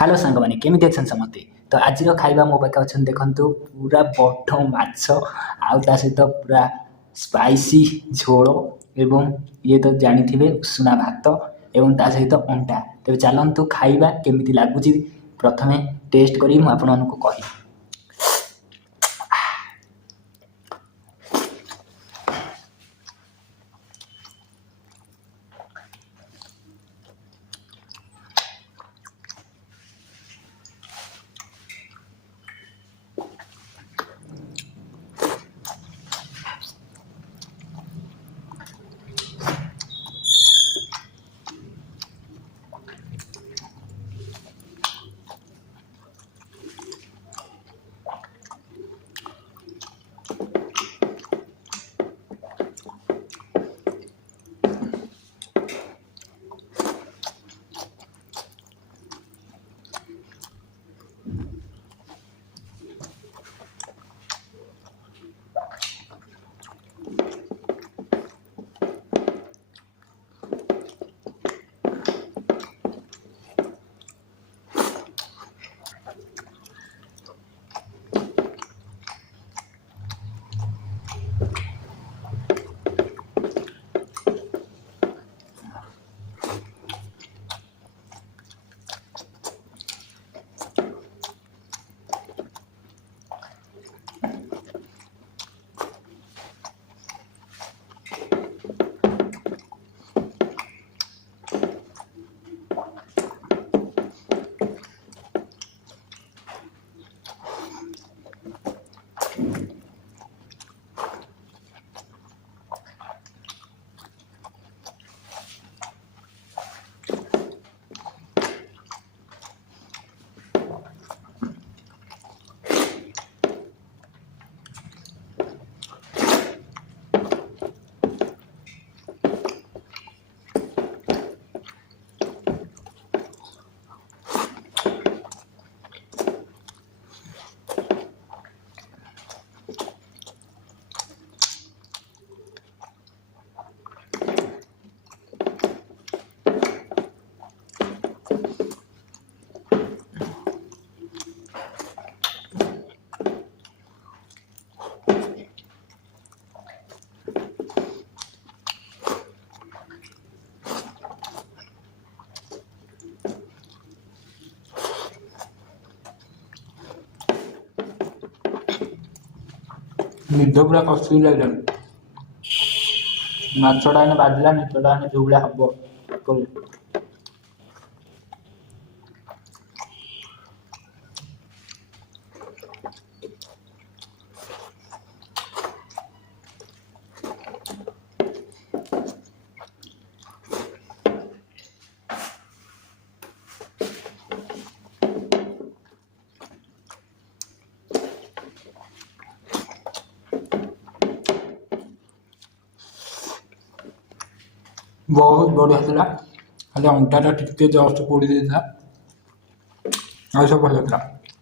हेलो सांग मैंने केमी अच्छा समस्ते। तो आज खाଇବା मो पाखे अच्छा देखु पूरा बड़ माछ आउ ता सहित पूरा स्पाइसी झोल एवं ये तो जानी थे उषुना भात एवं ता सहित अंडा। तेज चलतु खाଇବା केमी लगुच प्रथम टेस्ट करी मुझे कही। निद पूरा कष्ट लगे माछटा बाजला निदटा जो भाया हम बहुत बढ़िया था। खाली अंटा टा टिके जस्ट पोड़ी देता सब भल था।